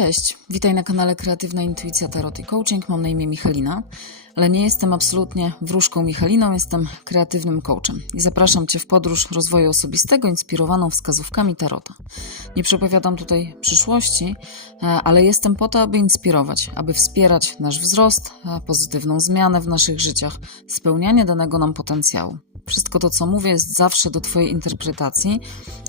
Cześć, witaj na kanale Kreatywna Intuicja Tarot i Coaching. Mam na imię Michalina, ale nie jestem absolutnie wróżką Michaliną, jestem kreatywnym coachem i zapraszam Cię w podróż rozwoju osobistego inspirowaną wskazówkami Tarota. Nie przepowiadam tutaj przyszłości, e, ale jestem po to, aby inspirować, aby wspierać nasz wzrost, e, pozytywną zmianę w naszych życiach, spełnianie danego nam potencjału. Wszystko to, co mówię, jest zawsze do Twojej interpretacji,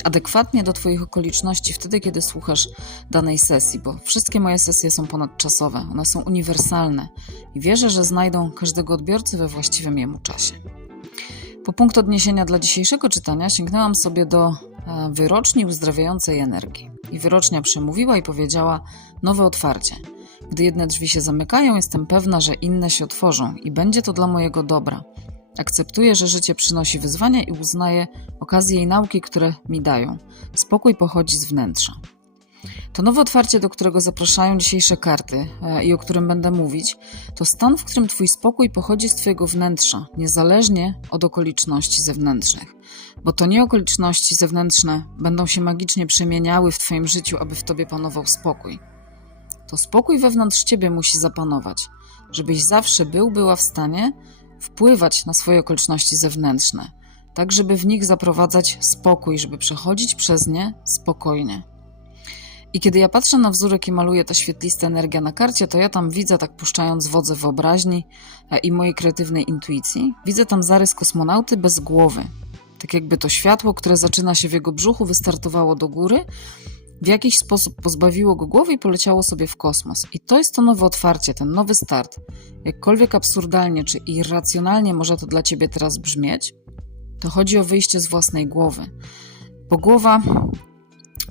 adekwatnie do Twoich okoliczności, wtedy, kiedy słuchasz danej sesji, bo wszystkie moje sesje są ponadczasowe, one są uniwersalne i wierzę, że znajdą każdego odbiorcy we właściwym jemu czasie. Po punkt odniesienia dla dzisiejszego czytania sięgnęłam sobie do e, wyroczni uzdrawiającej energii. I wyrocznia przemówiła i powiedziała: Nowe otwarcie. Gdy jedne drzwi się zamykają, jestem pewna, że inne się otworzą i będzie to dla mojego dobra. Akceptuję, że życie przynosi wyzwania i uznaję okazje i nauki, które mi dają. Spokój pochodzi z wnętrza. To nowe otwarcie, do którego zapraszają dzisiejsze karty e, i o którym będę mówić, to stan, w którym Twój spokój pochodzi z Twojego wnętrza, niezależnie od okoliczności zewnętrznych. Bo to nie okoliczności zewnętrzne będą się magicznie przemieniały w Twoim życiu, aby w Tobie panował spokój. To spokój wewnątrz Ciebie musi zapanować, żebyś zawsze był, była w stanie wpływać na swoje okoliczności zewnętrzne, tak żeby w nich zaprowadzać spokój, żeby przechodzić przez nie spokojnie. I kiedy ja patrzę na wzórek i maluję ta świetlista energia na karcie, to ja tam widzę, tak puszczając wodze wyobraźni e, i mojej kreatywnej intuicji, widzę tam zarys kosmonauty bez głowy. Tak jakby to światło, które zaczyna się w jego brzuchu, wystartowało do góry, w jakiś sposób pozbawiło go głowy i poleciało sobie w kosmos. I to jest to nowe otwarcie, ten nowy start. Jakkolwiek absurdalnie czy irracjonalnie może to dla ciebie teraz brzmieć, to chodzi o wyjście z własnej głowy. Bo głowa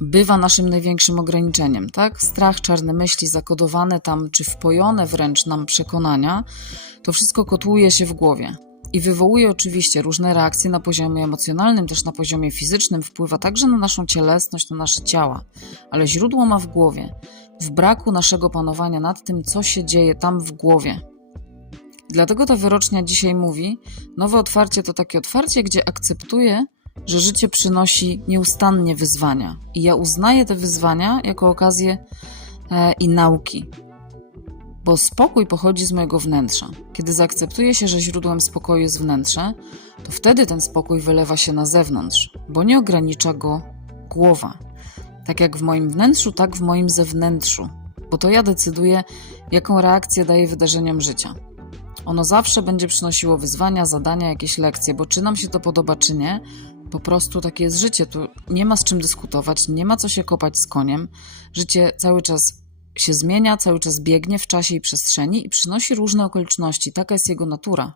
bywa naszym największym ograniczeniem, tak? Strach, czarne myśli, zakodowane tam, czy wpojone wręcz nam przekonania, to wszystko kotłuje się w głowie. I wywołuje oczywiście różne reakcje na poziomie emocjonalnym, też na poziomie fizycznym, wpływa także na naszą cielesność, na nasze ciała, ale źródło ma w głowie, w braku naszego panowania nad tym, co się dzieje tam w głowie. Dlatego ta wyrocznia dzisiaj mówi: nowe otwarcie to takie otwarcie, gdzie akceptuję, że życie przynosi nieustannie wyzwania. I ja uznaję te wyzwania jako okazję e, i nauki, bo spokój pochodzi z mojego wnętrza. Kiedy zaakceptuje się, że źródłem spokoju jest wnętrze, to wtedy ten spokój wylewa się na zewnątrz, bo nie ogranicza go głowa. Tak jak w moim wnętrzu, tak w moim zewnętrzu, bo to ja decyduję, jaką reakcję daję wydarzeniom życia. Ono zawsze będzie przynosiło wyzwania, zadania, jakieś lekcje, bo czy nam się to podoba, czy nie, po prostu takie jest życie. Tu nie ma z czym dyskutować, nie ma co się kopać z koniem. Życie cały czas się zmienia, cały czas biegnie w czasie i przestrzeni i przynosi różne okoliczności. Taka jest jego natura.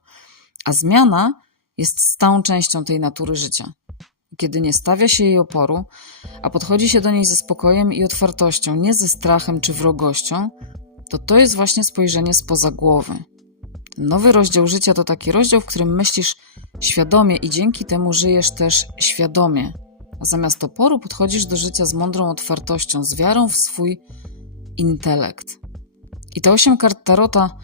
A zmiana jest stałą częścią tej natury życia. Kiedy nie stawia się jej oporu, a podchodzi się do niej ze spokojem i otwartością, nie ze strachem czy wrogością, to to jest właśnie spojrzenie spoza głowy. Nowy rozdział życia to taki rozdział, w którym myślisz świadomie i dzięki temu żyjesz też świadomie. A zamiast oporu podchodzisz do życia z mądrą otwartością, z wiarą w swój intelekt. I te osiem kart Tarota,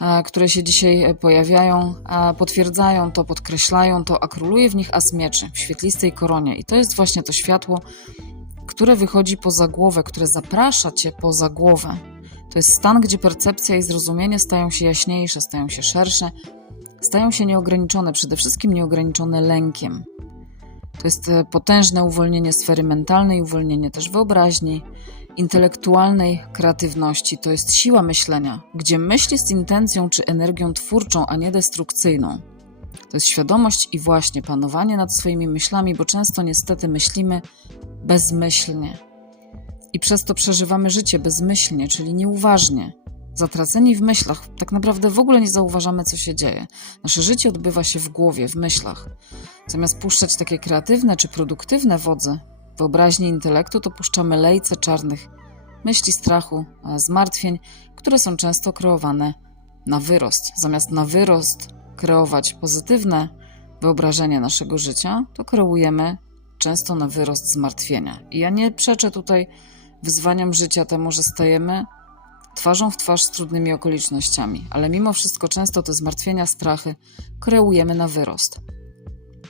e, które się dzisiaj pojawiają, e, potwierdzają to, podkreślają to, a króluje w nich as mieczy w świetlistej koronie. I to jest właśnie to światło, które wychodzi poza głowę, które zaprasza cię poza głowę. To jest stan, gdzie percepcja i zrozumienie stają się jaśniejsze, stają się szersze, stają się nieograniczone, przede wszystkim nieograniczone lękiem. To jest e, potężne uwolnienie sfery mentalnej, uwolnienie też wyobraźni, intelektualnej kreatywności. To jest siła myślenia, gdzie myśl jest intencją czy energią twórczą, a nie destrukcyjną. To jest świadomość i właśnie panowanie nad swoimi myślami, bo często niestety myślimy bezmyślnie. I przez to przeżywamy życie bezmyślnie, czyli nieuważnie. Zatraceni w myślach, tak naprawdę w ogóle nie zauważamy, co się dzieje. Nasze życie odbywa się w głowie, w myślach. Zamiast puszczać takie kreatywne czy produktywne wodze, wyobraźni intelektu, to puszczamy lejce czarnych myśli, strachu, zmartwień, które są często kreowane na wyrost. Zamiast na wyrost kreować pozytywne wyobrażenie naszego życia, to kreujemy często na wyrost zmartwienia. I ja nie przeczę tutaj wyzwaniom życia temu, że stajemy twarzą w twarz z trudnymi okolicznościami, ale mimo wszystko często te zmartwienia, strachy kreujemy na wyrost.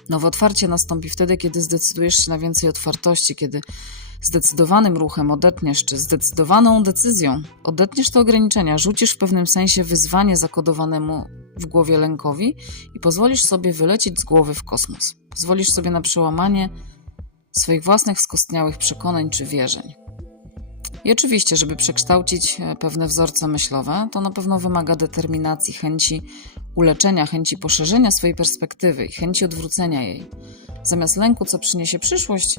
Nowe otwarcie nastąpi wtedy, kiedy zdecydujesz się na więcej otwartości, kiedy zdecydowanym ruchem odetniesz, czy zdecydowaną decyzją odetniesz te ograniczenia, rzucisz w pewnym sensie wyzwanie zakodowanemu w głowie lękowi i pozwolisz sobie wylecieć z głowy w kosmos. Pozwolisz sobie na przełamanie swoich własnych skostniałych przekonań czy wierzeń. I oczywiście, żeby przekształcić e, pewne wzorce myślowe, to na pewno wymaga determinacji, chęci uleczenia, chęci poszerzenia swojej perspektywy i chęci odwrócenia jej. Zamiast lęku, co przyniesie przyszłość,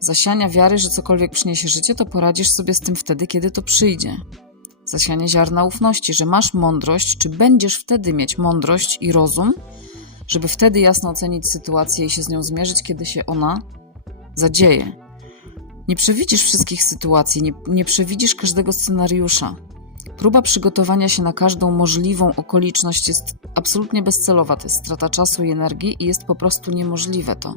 zasiania wiary, że cokolwiek przyniesie życie, to poradzisz sobie z tym wtedy, kiedy to przyjdzie. Zasianie ziarna ufności, że masz mądrość, czy będziesz wtedy mieć mądrość i rozum, żeby wtedy jasno ocenić sytuację i się z nią zmierzyć, kiedy się ona zadzieje. Nie przewidzisz wszystkich sytuacji, nie, nie przewidzisz każdego scenariusza. Próba przygotowania się na każdą możliwą okoliczność jest absolutnie bezcelowa. To jest strata czasu i energii i jest po prostu niemożliwe to.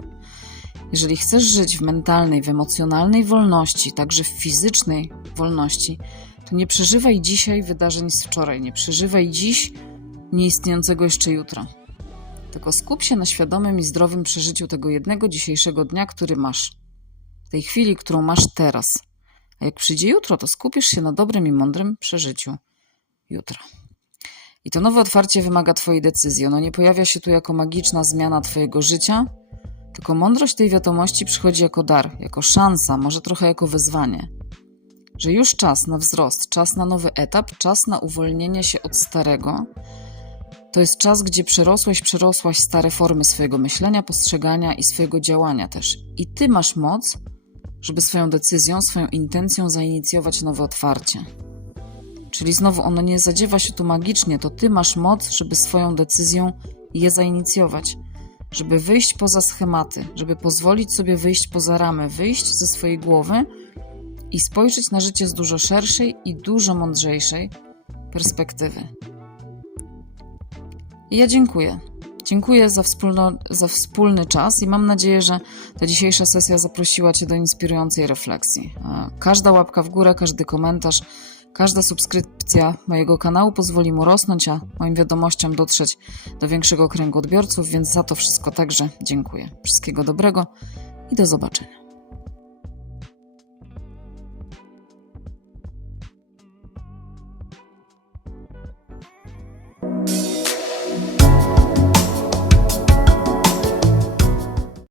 Jeżeli chcesz żyć w mentalnej, w emocjonalnej wolności, także w fizycznej wolności, to nie przeżywaj dzisiaj wydarzeń z wczoraj, nie przeżywaj dziś nieistniejącego jeszcze jutra. Tylko skup się na świadomym i zdrowym przeżyciu tego jednego dzisiejszego dnia, który masz. Tej chwili, którą masz teraz. A jak przyjdzie jutro, to skupisz się na dobrym i mądrym przeżyciu jutra. I to nowe otwarcie wymaga Twojej decyzji. Ono nie pojawia się tu jako magiczna zmiana Twojego życia, tylko mądrość tej wiadomości przychodzi jako dar, jako szansa, może trochę jako wyzwanie. Że już czas na wzrost, czas na nowy etap, czas na uwolnienie się od starego. To jest czas, gdzie przerosłeś, przerosłaś stare formy swojego myślenia, postrzegania i swojego działania też. I Ty masz moc, żeby swoją decyzją, swoją intencją zainicjować nowe otwarcie. Czyli znowu ono nie zadziewa się tu magicznie, to ty masz moc, żeby swoją decyzją je zainicjować, żeby wyjść poza schematy, żeby pozwolić sobie wyjść poza ramy, wyjść ze swojej głowy i spojrzeć na życie z dużo szerszej i dużo mądrzejszej perspektywy. I ja dziękuję. Dziękuję za, wspólno, za wspólny czas i mam nadzieję, że ta dzisiejsza sesja zaprosiła Cię do inspirującej refleksji. E, Każda łapka w górę, każdy komentarz, każda subskrypcja mojego kanału pozwoli mu rosnąć, a moim wiadomościom dotrzeć do większego kręgu odbiorców, więc za to wszystko także dziękuję. Wszystkiego dobrego i do zobaczenia.